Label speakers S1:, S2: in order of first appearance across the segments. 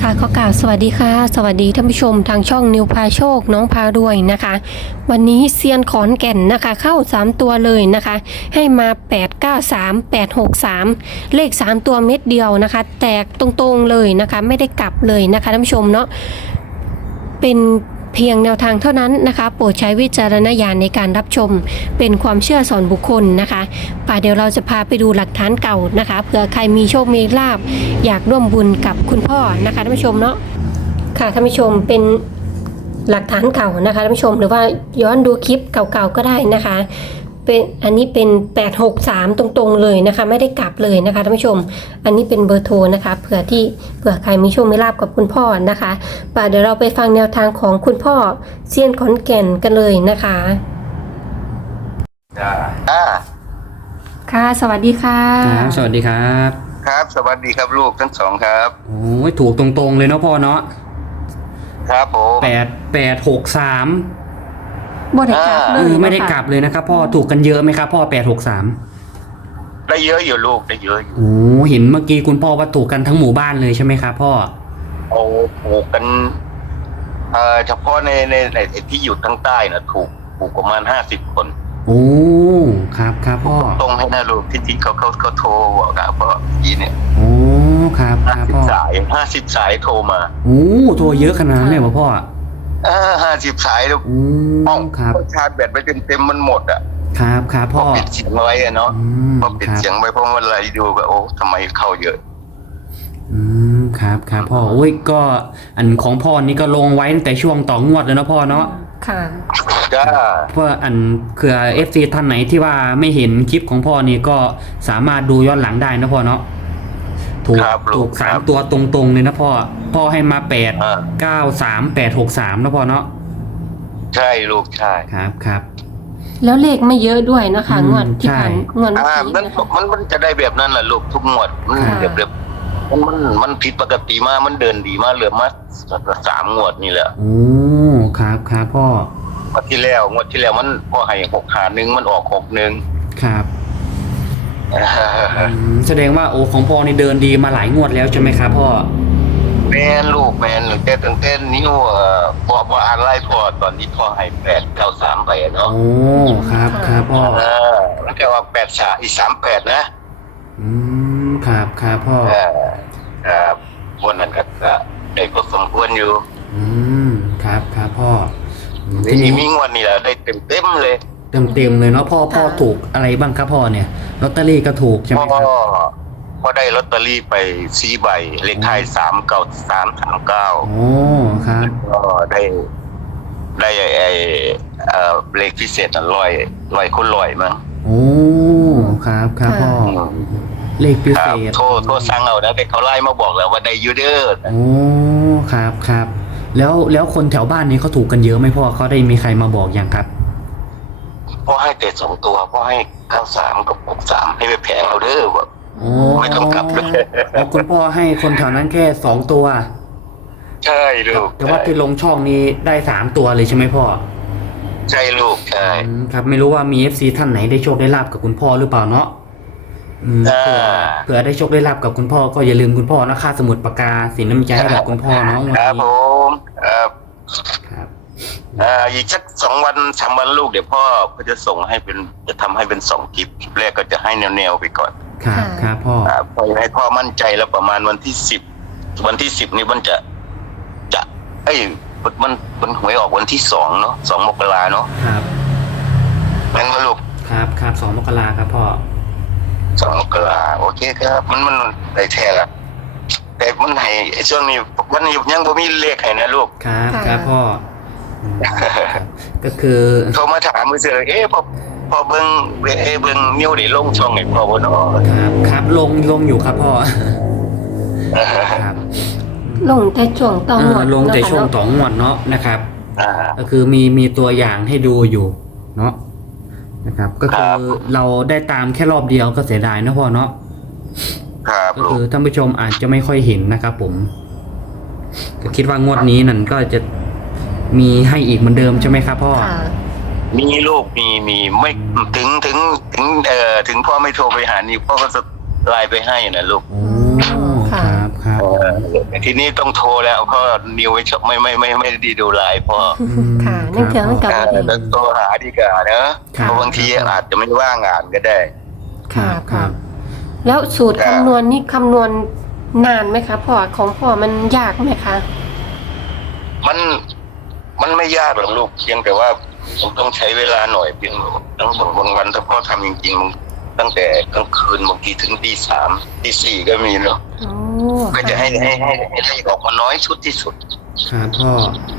S1: ค่ะขอกล่าวสวัสดีค่ะสวัสดีท่านผู้ชมทางช่องนิวพาโชคน้องพารวยนะคะวันนี้เซียนขอนแก่นนะคะเข้า3ตัวเลยนะคะให้มา893 863เลข3ตัวเม็ดเดียวนะคะแตกตรงๆเลยนะคะไม่ได้กลับเลยนะคะท่านผู้ชมเนาะเป็นเพียงแนวทางเท่านั้นนะคะโปรดใช้วิจารณญาณในการรับชมเป็นความเชื่อส่วนบุคคลนะคะเดี๋ยวเราจะพาไปดูหลักฐานเก่านะคะเผื่อใครมีโชคมีลาภอยากร่วมบุญกับคุณพ่อนะคะท่านผู้ชมเนาะค่ะท่านผู้ชมเป็นหลักฐานเก่านะคะท่านผู้ชมหรือว่าย้อนดูคลิปเก่าๆก็ได้นะคะเป็นอันนี้เป็น863ตรงๆเลยนะคะไม่ได้กลับเลยนะคะท่านผู้ชมอันนี้เป็นเบอร์โทรนะคะเผื่อใครมีโชคมีลาภกับคุณพ่อนะคะเดี๋ยวเราไปฟังแนวทางของคุณพ่อเซียนขอนแก่นกันเลยนะคะค่ะสวัสดีค่ะ
S2: ครับสวัสดีครับ
S3: ครับสวัสดีครับลูกทั้งสองครับ
S2: โอ้ยถูกตรงๆเลยเนาะพ่อเนาะ
S3: ครับผม
S2: 863
S1: บ่ได้กลับเลย
S2: ไม่ได้กลับเลยนะครับพ่อถูกกันเยอะไหมครับพ่อ863
S3: ได้เยอะอยู่ลูกได้เยอะอยู่
S2: โอ้เห็นเมื่อกี้คุณพ่อว่าถูกกันทั้งหมู่บ้านเลยใช่ไหมครับพ่อ
S3: โอ้ถูกกันเฉพาะในที่อยู่ทั้งใต้นะถูกประมาณ50 คน
S2: โอ้ครับครับพ่อ
S3: ตรงให้นะลูกที่เขาโทรบอกกับพ่อทีเนี่ย
S2: โอ้ครับครับพ่อ
S3: 50 สายโทรมา
S2: โอ้โทรเยอะขนาดนั้นเลยเหรอพ่อ
S3: 50 สายลูก
S2: ครับ
S3: ชาร์จแบตไปเต็มมันหมดอ่ะ
S2: ครับครับพ่อ
S3: ปิดเสียงไว้อะเนาะพอปิดเสียงไว้เพราะว่าอะไรดูก็โอ้ทำไมเข้าเยอะ
S2: ครับครับพ่อโอ้ยก็อันของพ่อนี่ก็ลงไว้ตั้งแต่ช่วงต่องวดแล้วนะพ่อเนาะ
S1: ค่ะ
S3: จ้า
S2: เพื่ออันเผื่อ FC ท่านไหนที่ว่าไม่เห็นคลิปของพ่อนี่ก็สามารถดูย้อนหลังได้นะพ่อเนาะถูก3ตัวตรงๆเลยนะพ่อให้มา893 863นะพ่อเนาะ
S3: ใช่ลูกใช่
S2: ครับ
S1: แล้วเลขไม่เยอะด้วยนะคะงวดที่ผ่านงวด
S3: มันจะได้แบบนั้นแหละลูกทุกงวดมันแบบมันผิดปกติมากมันเดินดีมากเหลือมา3 งวดนี่แหละ
S2: โอ้ครับพ่อง
S3: วดที่แล้วมันพ่อให้651มันออก61
S2: ครับแสดงว่าโอ้ของพ่อนี่เดินดีมาหลายงวดแล้วใช่ไหมครับพ่อ
S3: แมนลูกแมนแต่ตั้งแต่นี้พ่ออ่านไล่พ่อตอนนี้พ่อให้893ไปเนาะ
S2: โอ้ครับพ่อ
S3: แล้วแกว่า83อีก38
S2: ครับพ่อ
S3: วันนั้นก็ได้พอสมควรอยู่
S2: ครับพ่อ
S3: ทีนี้มีงวดนี่แหละได้เต็มเลย
S2: เต็มเลยเนาะพ่อถูกอะไรบ้างครับพ่อเนี่ยลอตเตอรี่ก็ถูกใช่ไหมครับ
S3: พ่อได้ลอตเตอรี่ไป4 ใบเลขท้าย39339
S2: โอ้ครับ
S3: ก็ได้เลขพิเศษ100คน100มั้ง
S2: โอ้ครับพ่อเลขพิเศษ
S3: โทรสั่งเอานะแต่เขาไล่มาบอกแล้วว่าได้ยูเดอร์
S2: โอ้ครับแล้วคนแถวบ้านนี้เขาถูกกันเยอะไหมพ่อเขาได้มีใครมาบอกยังครับ
S3: พ่อให้แต่2 ตัวพ่อให้93กับ63ให้ไปแผงเอาเด้อแบบไม่ต้องกลับเลย
S2: คุณพ่อให้คนแถวนั้นแค่2 ตัว
S3: ใช่ลูก
S2: แต่ว่าที่ลงช่องนี้ได้3 ตัวเลยใช่ไหมพ่อ
S3: ใช่ลูกใช่
S2: ครับไม่รู้ว่ามี FC ท่านไหนได้โชคได้ลาบกับคุณพ่อหรือเปล่าเนาะเผื่อได้โชคได้ลาบกับคุณพ่อก็อย่าลืมคุณพ่อนะค่าสมุดปากกาสินน้ำใจให้กับคุณพ่อเนาะ
S3: ครับผมครับอีกสัก2 วัน3 วันลูกเดี๋ยวพ่อก็จะส่งให้จะทำให้เป็น2 คลิปแรกก็จะให้แนวไปก่อน
S2: ครับพ่อ
S3: ให้พ่อมั่นใจแล้วประมาณวันที่10นี้มันจะมันหวยออกวันที่2เนาะ2 มกราเนาะ
S2: ครับ
S3: งั้นลูก
S2: ครับ2 มกราครับพ่อ
S3: 2 มกราโอเคครับมันได้แท้ละแต่มันให้ช่วงนี้วันนี้ยังบ่มีเลขให้นะลูก
S2: ครับพ่อก็คือ
S3: เขามาถามมือเสือพอเบิ่งนิ้วได้ลงช่องให้พ่อบ่เนาะ
S2: ครับลงอยู่ครับพ่อ
S1: ครับลงแต่ช่วงต่องวด
S2: ลงแต่ช่วงต่องวดเนาะนะครับก็คือมีตัวอย่างให้ดูอยู่เนาะนะครับก็คือเราได้ตามแค่รอบเดียวก็เสียดายนะพ่อเนาะก็คือท่านผู้ชมอาจจะไม่ค่อยเห็นนะครับผมก็คิดว่างวดนี้นั่นก็จะมีให้อีกเหมือนเดิมใช่ไหมครับพ่อ
S3: มีลูกมีไม่ถึงพ่อไม่โทรไปหานี่พ่อก็จะไลน์ไปให้นะลูก
S2: ครับ
S3: ทีนี้ต้องโทรแล้วเพราะนิวไม่ได้ดูไลน์พ่อ
S1: ค่ะนั่นเถื่อนกับ
S3: ต้องโทรหาดีกว่าเนอะ
S2: ครับ
S3: เพราะบางทีอาจจะไม่ว่างงานก็ได้
S2: ครับ
S1: แล้วสูตรคำนวณนี่คำนวณนานไหมคะพ่อของพ่อมันยากไหมคะ
S3: มันไม่ยากหรอกลูกเพียงแต่ว่าผมต้องใช้เวลาหน่อยเพียงทั้งบางวันถ้าพ่อทำจริงๆตั้งแต่กลางคืนบางทีถึงตี 3 ตี 4ก็มีเนาะ
S1: โอ้
S3: ก็จะให้เลขออกมาน้อยชุดที่สุด
S2: ครับพ่อ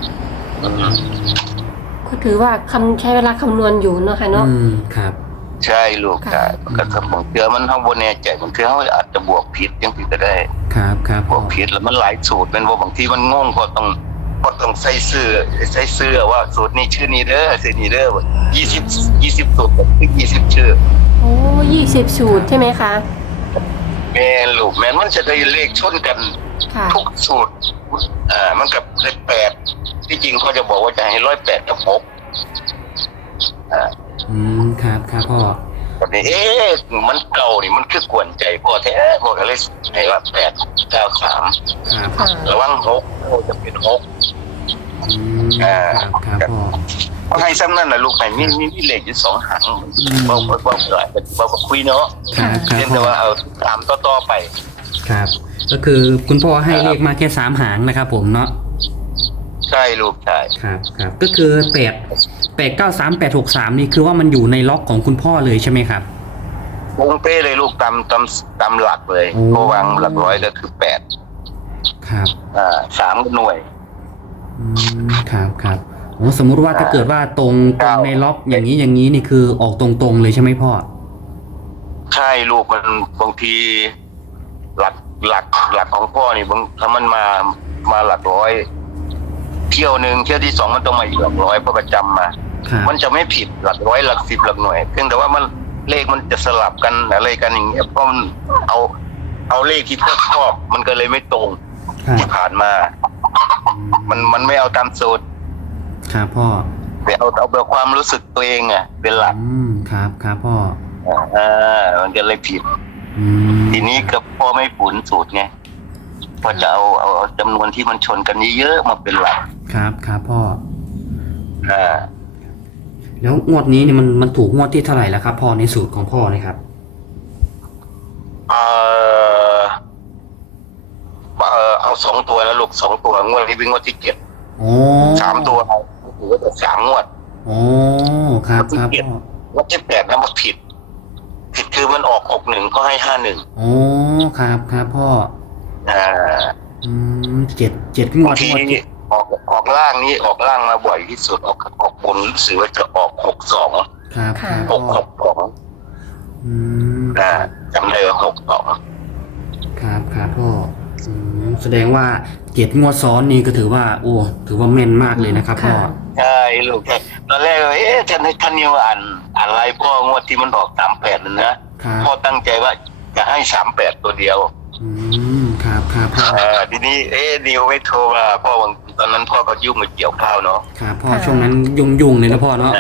S1: ก็ถือว่าใช้เวลาคำนวณอยู่เนาะค่ะเนาะ
S2: ครับ
S3: ใช่ลูก
S1: ค่ะ
S3: ใช่ก็ถ้าผมเชื่อมันเท่าบนแน่ใจผมเชื่อเขาอาจจะบวกผิดยังผิดก็ได้
S2: ครับ
S3: บ
S2: พ่อ
S3: วกผิดแล้วมันหลายสูตรเป็นว่าบางทีมันงงก็ต้องใส่เสื้อว่าสูตรนี้ชื่อนี้เด้อสูตรนี้เด้อ20สูตรแบบ20ชื่อ
S1: โอ้20 สูตรใช่ไหมคะ
S3: แม่นลูกแม่นมันจะได้เลขชนกัน
S1: ค่ะ
S3: ทุกสูตรมันกับเลข8ที่จริงเขาจะบอกว่าจะให้108 กับ 6
S2: ครับพ่อ
S3: แบบนี้มันเก่านี่มันคือกวนใจพ่อแท้พ่อก็เลยให้ว่า8 9 3
S2: ครับ
S1: ค่ะ
S3: ระวัง6จะเป็น6
S2: ครับพ่อ
S3: เพราะให้ซ้ำนั่นนะลูกให้มีเลขอยู่2 หางบอกคุยเนาะ
S2: ครับ
S3: เรียกแต่ว่าเอาตามต่อไป
S2: ครับ ก็คือคุณพ่อให้เลขมาแค่3 หางนะครับผมเนาะ
S3: ใช่ลูกใช่
S2: ครับก็คือ893 863นี่คือว่ามันอยู่ในล็อกของคุณพ่อเลยใช่ไหมครับ
S3: วงเป้เลยลูกตามหลักเลย
S2: โอ้
S3: เพราะวางหลักร้อยก็คือ8
S2: ครับ
S3: 3ก็หน่วย
S2: ครับโอ้สมมุติว่าถ้าเกิดว่าตรงในล็อกอย่างนี้นี่คือออกตรงๆเลยใช่ไหมพ่อ
S3: ใช่ลูกมันบางทีหลักของพ่อนี่บางถ้ามันมาหลักร้อยเที่ยวที่ 2มันต้องมาอีกหลักร้อยเพราะประจำมา
S2: ครับ
S3: มันจะไม่ผิดหลักร้อยหลัก10หลักหน่วยเพียงแต่ว่ามันเลขมันจะสลับกันอะไรกันอย่างเงี้ยเพราะมันเอาเลขที่พ่อชอบมันก็เลยไม่ตรง
S2: ครับ
S3: ที่ผ่านมา มันไม่เอาตามสูตร
S2: ครับพ่อ
S3: ไปเอาแบบความรู้สึกตัวเองเป็นหลัก
S2: ครับพ่อ
S3: มันก็เลยผิด
S2: อืม
S3: ทีนี้ก็พ่อไม่ปุ๋นสูตรไงพอจะเอาจำนวนที่มันชนกันเยอะๆมาเป็นหลัก
S2: ครับพ่อ
S3: อ่า
S2: แล้วงวดนี้นี่มันถูกงวดที่เท่าไหร่แล้วครับพ่อในสูตรของพ่อเลยครับ
S3: เอา2 ตัวแล้วลูก2 ตัวงวดนี้เป็นงวดที่7
S2: โอ้
S3: 3 ตัวถือว่าจะ3 งวด
S2: โอ้ครับพ่อ
S3: งวดที่8นั้นมันผิดคือมันออก61ก็ให้51
S2: โอ้ครับพ่อ7งว
S3: บา
S2: ด
S3: งทีออกล่างนี้ออกล่างมาบ่อยที่สุดออกบนรู้สึกว่าจะออก62
S2: ครับ
S1: ค่ะ
S2: พ่อ
S3: จำได้ว่า62
S2: ครับพ่อแสดงว่า7 งวดซ้อนนี่ก็ถือว่าถือว่าแม่นมากเลยนะครับพ่อ
S3: ใช่ลูกตอนแรกท่านนิวอ่านอะไรพ่องวดที่มันออก38นั่นนะครับ พ่อตั้งใจว่าจะให้38ตัวเดียว
S2: ครับพ่อ
S3: ทีนี้นิวไม่โทรมาพ่อตอนนั้นพ่อก็ยุ่งกับเกี่ยวข้าวเนาะ
S2: ครับพ่อช่วงนั้นยุ่งเลยนะพ่อเนาะ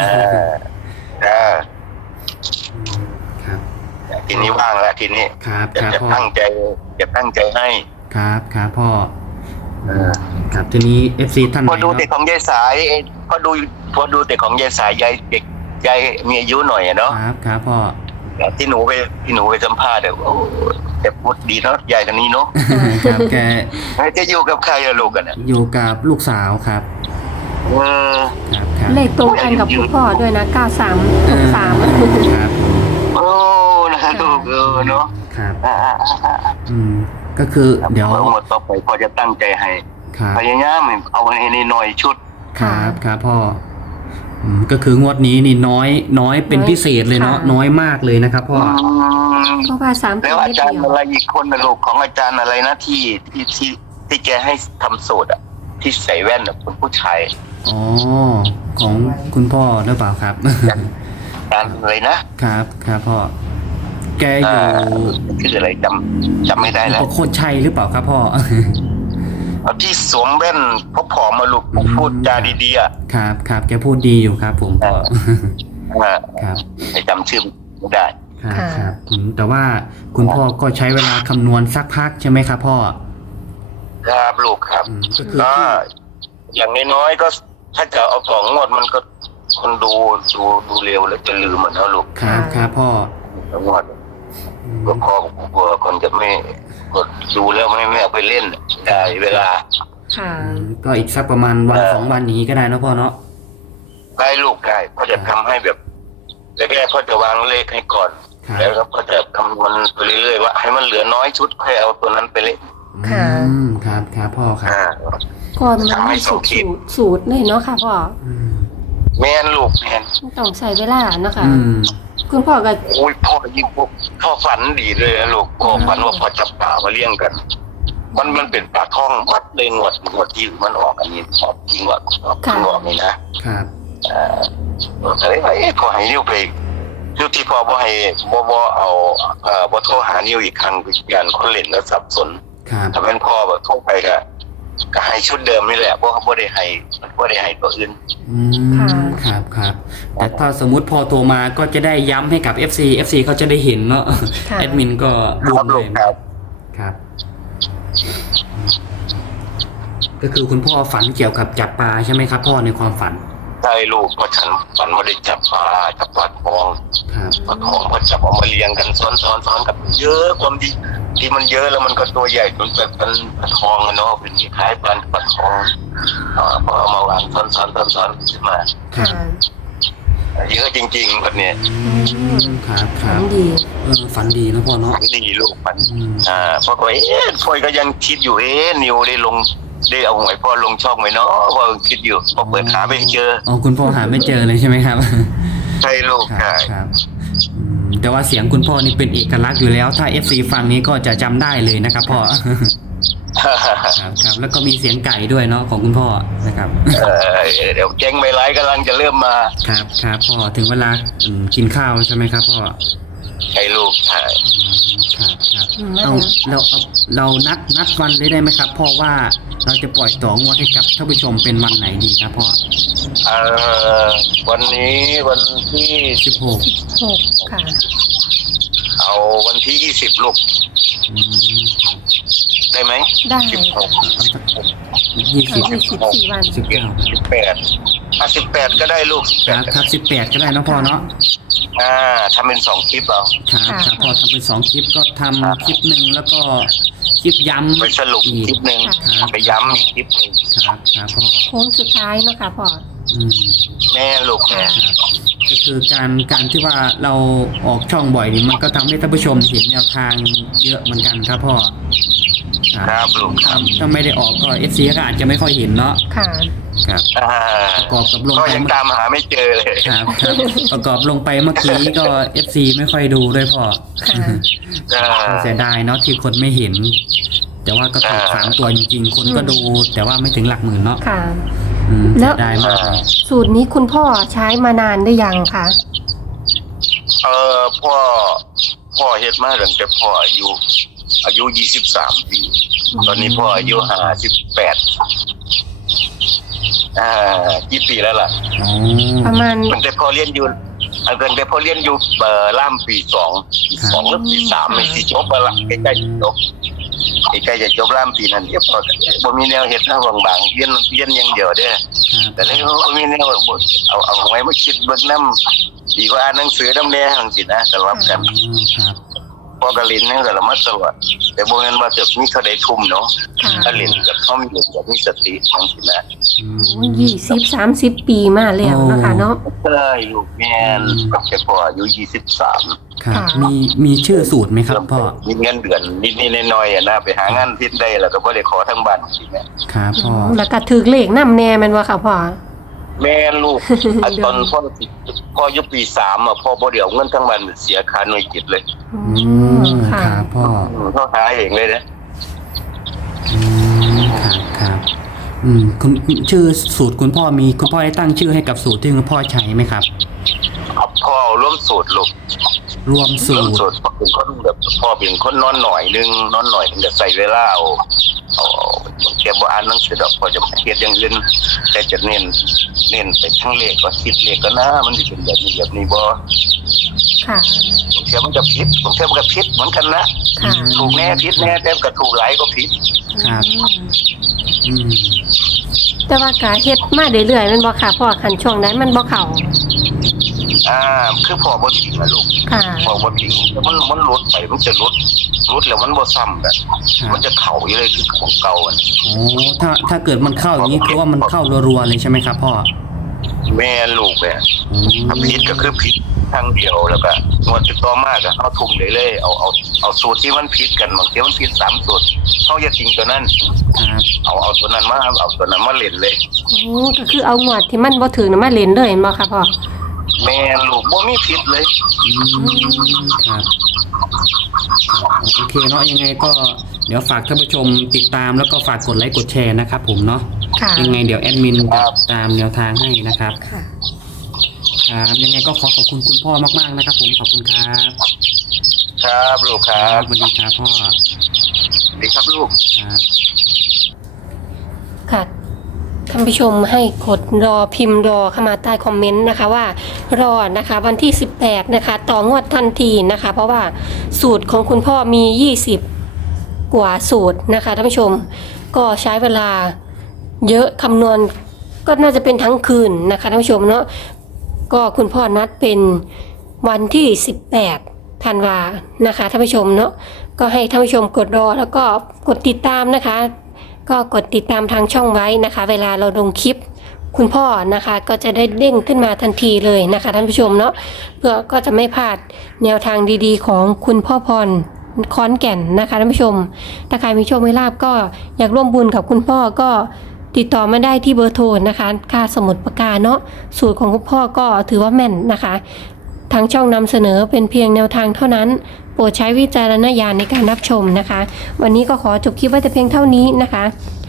S2: ครับ
S3: ทีนี้ว่างแล้วทีนี้
S2: ครับ
S3: จะ
S2: พ่อ
S3: ตั้งใจให้
S2: ครับพ่อครับทีนี้ FC ท่านไหน
S3: พอดูเด็กของยายสายพอดูเด็กของยายสายยายเด็กยายมีอายุหน่อยเนาะ
S2: ครับพ่อ
S3: ที่หนูไปสัมภาษณ์แต่พูดดีเนาะยายคนนี้เนาะ
S2: ครับแก
S3: จะอยู่กับใครอะลูกกันอ่ะ
S2: อยู่กับลูกสาวครับครับ
S1: เลขตรงกันกับคุณพ่อด้วยนะ9363
S2: ครับ
S3: โอ้นะลูกเนาะ
S2: ครับก็คือเดี๋ยว
S3: หมดต่อไปพ่อจะตั้งใจให้
S2: ครับ
S3: พยายามเอาให้ในหน่อยชุด
S2: ครับพ่อก็คืองวดนี้นี่น้อยเป็นพิเศษเลยเนาะน้อยมากเลยนะครับพ่อ
S1: เพราะว่า3
S3: แล้วอาจารย์อะไรอีกคนนะลูกของอาจารย์อะไรนะที่แกให้ทำสูตรที่ใส่แว่นคนผู้ชาย
S2: ของคุณพ่อหรือเปล่าครับ
S3: อาจารย์อะไรนะครับ
S2: พ่อแกอยู่
S3: ชื่ออะไรจำไม่ได้แล้ว
S2: โคตรชัยหรือเปล่าครับพ่อ
S3: ที่สวมแว่นผอมมาลูกพูดจาดีๆ
S2: ครับแกพูดดีอยู่ครับผมพ่อครับ
S3: จำชื่อไม่ได้
S2: ครับแต่ว่าคุณพ่อก็ใช้เวลาคำนวณสักพักใช่ไหมครับพ่อ
S3: ครับลูกครับ
S2: ก็คือ
S3: ก็อย่างน้อยๆก็ถ้าจะเอา2 งวดมันก็คนดูเร็วแล้วจะลืมมันนะลูก
S2: ครับครับพ่อ
S3: งวดก็พอกลัวคนจะไม่กดดูแล้วไม่เอาไปเล่นได้เวลา
S1: ค่ะ
S2: ก็อีกสักประมาณวัน2 วันนี้ก็ได้นะพ่อเนาะ
S3: ได้ลูกได้ก็จะทำให้แบบแรกๆก็จะวางเลขให้ก่อน
S2: ครับ
S3: แล้วก็จะคำนวณไปเรื่อยๆว่าให้มันเหลือน้อยชุดค่อยเอาตัวนั้นไปเล่น
S1: ค่ะ
S2: ครับครับพ่อครับ
S1: ก่อนมันไม่สูตรเลยเนาะค่ะพ่อ
S2: อืม
S3: แม่นลูกแม่น
S1: ต้องใช้เวลาเนาะค่ะ
S2: อืม
S1: คุณพ่อก็
S3: โอ้ยพ่อยิ่งพ่อฝันดีเลยนะลูกพ่อฝันว่าพ่อจับปลามาเลี้ยงกัน มันเป็นปลาทองมัดเลยงวดที่มันออกอันนี้ออกจริงว่าจริงออกนี่นะครับ อะไรไปขอให้นิ้วไปนิ้วที่พ่อบ่ให้บ่เอาบ่โทรหานิ้วอีกครั้งการคนเล่นแล้วสับสน
S2: ครับ
S3: ถ้าเป็นพ่อแบบโทรไปก็ให้ชุดเดิมนี่แหละเพราะเขาบ่ได้ให้ตัวอื่น
S2: อืมครับครับแต่ถ้าสมมุติพอโทรมาก็จะได้ย้ำให้กับ FC เขาจะได้เห็นเนาะ
S1: ค่ะ
S2: แอดมินก็ดู
S3: ครับ
S2: เล
S3: ลู
S2: ย
S3: กครับ
S2: ครับ ก็คือคุณพ่อฝันเกี่ยวกับจับปลาใช่ไหมครับพ่อในความฝัน
S3: ใช่ลูกเพราะฉันฝันว่าได้จับปลาทอง
S2: ครับ
S3: ปลาทองก็จับเอามาเรียงกันซ้อนกับเยอะความดีที่มันเยอะแล้วมันก็ตัวใหญ่จนแบบเป็นปลาทองอะเนาะเป็นคล้ายปลาทองพอเอามาวางซ้อนขึ้นมา
S2: ครับ
S3: เยอะจริงๆแบบเนี้ย
S2: ครับค
S1: ฝั
S2: รับ
S1: นดี
S2: ฝันดีนะพ่อเนาะ
S3: ฝันดีลูกฝัน
S2: อืม
S3: เพราะว่าฟอยก็ยังคิดอยู่นิวได้เอาหวยพ่อลงช่องไหมเนาะพ่อคิดอยู่พอเปิดหาไม่เจอ
S2: อ๋อคุณพ่อหาไม่เจอเลยใช่ไหมครับ
S3: ใช่ลูก
S2: ค
S3: ใช่
S2: รับครับแต่ว่าเสียงคุณพ่อนี่เป็นเอกลักษณ์อยู่แล้ว ถ้า FC ฟังนี้ก็จะจำได้เลยนะครับพ่อ ครับครับแล้วก็มีเสียงไก่ด้วยเนาะของคุณพ่อนะครับ
S3: เดี๋ยวแจ้งไม่ไลฟ์กำลังจะเริ่มมา
S2: ครับครับพ่อถึงเวลากินข้าวใช่ไหมครับพ่อ
S3: ใช่ลูกใช่
S2: ครับครับ
S1: อืม
S2: เรานัดวันเลยได้ไหมครับพ่อว่าเราจะปล่อย2 งวดให้กับท่านผู้ชมเป็นวันไหนดีครับพ่อ
S3: วันนี้วันที่
S2: 16
S1: 6ค่ะ
S3: เอาวันที่20ลูก
S2: อืม
S3: ได้ไหม
S1: ได้
S3: 16
S1: ค่ะ
S2: 20
S1: 24 วัน
S2: 19
S3: 18ก็ได้ลูก
S2: ครับครับ18ก็ได้เนาะพ่อเนาะ
S3: ทำเป็น2 คลิปเอา
S2: ครับครับพอทำเป็น2 คลิปก็ทำคลิปหนึ่งแล้วก็คลิปย้ำ
S3: ไปสรุป
S2: อีก
S3: คลิปหนึ่ง
S2: ครับ
S3: ไปย้ำอีกคลิปหนึ่ง
S2: ครับครับพ่อ
S1: โค้งสุดท้ายเนาะค่ะพ่อ
S2: อืม
S3: แม่ลูกแม่
S2: ครับก็คือการที่ว่าเราออกช่องบ่อยนี่มันก็ทำให้ท่านผู้ชมเห็นแนวทางเยอะเหมือนกันครับพ่อ
S3: ครับลูกค
S2: ถ้า
S3: รับ
S2: ถ้าไม่ได้ออกก็ FC ก็อาจจะไม่ค่อยเห็นเนาะ
S1: ค่ะ
S2: ครับ ประกอบกับลง
S3: ก็
S2: ไป
S3: ยังตามหาไม่เจอเลย
S2: ครับครับประกอบลงไปเมื่อกี้ก็ FC ไม่ค่อยดูด้วยพ่อ
S1: ค่ะ
S2: เสียดายเนาะที่คนไม่เห็น แต่ว่าก็ถูก3 ตัวจริงๆ คนก็ดู แต่ว่าไม่ถึงหลักหมื่นเนาะ
S1: ค่ะ
S2: เสี
S1: แล้ว
S2: ยดายมากเลย
S1: สูตรนี้คุณพ่อใช้มานานได้ยังคะ
S3: พ่อเฮ็ดมาตั้งแต่พ่ออายุ23 ปีตอนนี้พ่ออายุ58กี่ปีแล้วล่ะ
S2: อ๋อ
S1: ประมาณ
S3: ตั้งแต่พ่อเรียนอยู่ล่ามปี2หรือปี3ไม่สิจบแล้วล่ะใกล้ๆจะจบล่ามปีนั้นเดี๋ยวพ่อก็บ่มีแนวเฮ็ดนะบางๆเรียนอย่างเดียวเด้อ
S2: ครับ
S3: แต่แล้วก็มีแนวเอาไว้มาคิดเบิ่งนำดีกว่าอ่านหนังสือนำแน่จังซี่นะสำหรับกัน
S2: ครับ
S3: พ่อก็เรียนนั่นก็ละมัดตลอดแต่บ่แม่นว่าจะมีเท่าใดทุ่มเนาะ
S1: ค่ะ
S3: ถ้าเรียนกับเขามีแบบมีสติจังซี่นะ
S1: 20-30 ปีมาแล้วนะคะเนาะ
S3: ใช่ลูกแม่นกับแค่พ่ออายุ23
S2: ครับ
S1: ค่ะ
S2: มีชื่อสูตรไหมครับพ่อ
S3: มีเงินเดือนนิดๆหน่อยๆนะไปหางานพิษได้แล้วก็บ่ได้ขอทั้งบ้านสิแม่
S2: ครับพ่อ
S1: แล้วก็ถือเลขน้ำแน่แมันว่าค่ะพ่อ
S3: แม่ลูกตอนพ่ออยู่ปี3พ่อบ่ได้เอาเงินทั้งบ้านเสียค่าหน่วยกิจเลย
S1: อื
S2: อื
S1: ม
S2: ม
S1: ค่ะ
S2: ครับพ่อ
S3: เขาหาเองเลยนะ
S2: ครับคุณชื่อสูตรคุณพ่อได้ตั้งชื่อให้กับสูตรที่คุณพ่อใช้ไหมครับ
S3: พ่อร่วมสูตรลูก
S2: รวมสู
S3: ร่วม
S2: ตร
S3: สูตรเป็นคนแบบพ่อเป็นคนนอนหน่อยนึงจะใส่เวลาเอาแกบ่อ่านหนังสือดอกพอจะเฮ็ดอย่างอื่นแต่จะเน้นไปทั้งเลขก็คิดเลขก็นะมันสิเป็นแบบนี้บ่
S1: ค่ะ
S3: บางทีมันก็ผิดบางทีมันก็ผิดเหมือนกันนะ
S1: ค่ะ
S3: ถูกแน่ผิดแน่แต่ก็ถูกหลายก็ผิด
S1: อ
S2: ครับอืม
S1: แต่ว่ากะเฮ็ดมาเรื่อยๆแมันบ่ค่ะเพราะว่าคันช่วงนั้นมันบ่เข้า
S3: คือพ่อบ่ทิ้งนะลูก
S1: ค่ะ
S3: พ่อบ่ทิ้งแต่มันลดไปมันจะลดแล้วมันบ่ซ้ำแบบมันจะเข้าอยู่เลยคือของเก่าอ่ะ
S2: โอ้ถ้าเกิดมันเข้าอย่างนี้คือว่ามันเข้ารัวๆเลยใช่ไหมครับพ่อ
S3: แม่ลูกเนี่ย
S2: อืม
S3: ถ้าผิดก็คือผิดทางเดียวแล้วก็งวดติดต่อมาก็เอาทุ่มเลยเอาสูตรที่มันผิดกันบางทีมันผิด3สูตรเฮาอย่าทิ้งตัวนั้น
S2: ครับ
S3: เอาตัวนั้นมาเล่นเลย
S1: ก็คือเอางวดที่มันบ่ถึงน่ะมาเล่นเลยแม่นบ่ค่ะพ่อ
S3: แม่ลูกบ่มีผิดเลย
S2: อืมครับโอเคเนาะยังไงก็เดี๋ยวฝากท่านผู้ชมติดตามแล้วก็ฝากกดไลค์กดแชร์นะครับผมเนาะ
S1: ค่ะ
S2: ยังไงเดี๋ยวแอดมินจะตามแนวทางให้นะครับ
S1: ค่ะ
S2: ครับยังไงก็ขอบคุณคุณพ่อมากๆนะครับผมขอบคุณครับ
S3: ครับลูกครับ
S2: สวัสดีครับพ่อ
S3: สวัสดีครับลูก
S2: ครับ
S1: ค่ะท่านผู้ชมให้กดรอพิมพ์รอเข้ามาใต้คอมเมนต์นะคะว่ารอนะคะวันที่18นะคะต่องวดทันทีนะคะเพราะว่าสูตรของคุณพ่อมี20กว่าสูตรนะคะท่านผู้ชมก็ใช้เวลาเยอะคำนวณก็น่าจะเป็นทั้งคืนนะคะท่านผู้ชมเนาะก็คุณพ่อนัดเป็นวันที่18ธันวานะคะท่านผู้ชมเนาะก็ให้ท่านผู้ชมกดรอแล้วก็กดติดตามนะคะ ก็กดติดตามทางช่องไว้นะคะ เวลาเราลงคลิปคุณพ่อนะคะก็จะได้เด้งขึ้นมาทันทีเลยนะคะท่านผู้ชมเนาะเพื่อก็จะไม่พลาดแนวทางดีๆของคุณพ่อพรขอนแก่นนะคะท่านผู้ชมถ้าใครมีโชคมีลาภก็อยากร่วมบุญกับคุณพ่อก็ติดต่อมาได้ที่เบอร์โทรนะคะค่าสมุดปากกาเนาะสูตรของคุณพ่อก็ถือว่าแม่นนะคะทางช่องนำเสนอเป็นเพียงแนวทางเท่านั้นโปรดใช้วิจารณญาณในการรับชมนะคะวันนี้ก็ขอจบคลิปไว้แต่เพียงเท่านี้นะคะ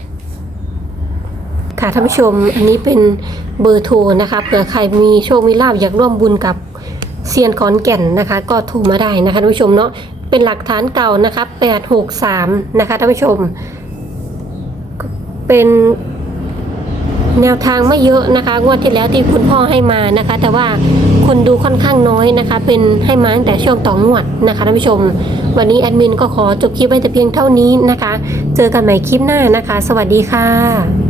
S1: ค่ะท่านผู้ชมอันนี้เป็นเบอร์โทรนะคะเผื่อใครมีโชคมีลาภอยากร่วมบุญกับเซียนขอนแก่นนะคะก็โทรมาได้นะคะท่านผู้ชมเนาะเป็นหลักฐานเก่านะคะ863นะคะท่านผู้ชมเป็นแนวทางไม่เยอะนะคะงวดที่แล้วที่คุณพ่อให้มานะคะแต่ว่าคนดูค่อนข้างน้อยนะคะเป็นให้มาตั้งแต่ช่วงต่องวดนะคะท่านผู้ชมวันนี้แอดมินก็ขอจบคลิปไว้แต่เพียงเท่านี้นะคะเจอกันใหม่คลิปหน้านะคะสวัสดีค่ะ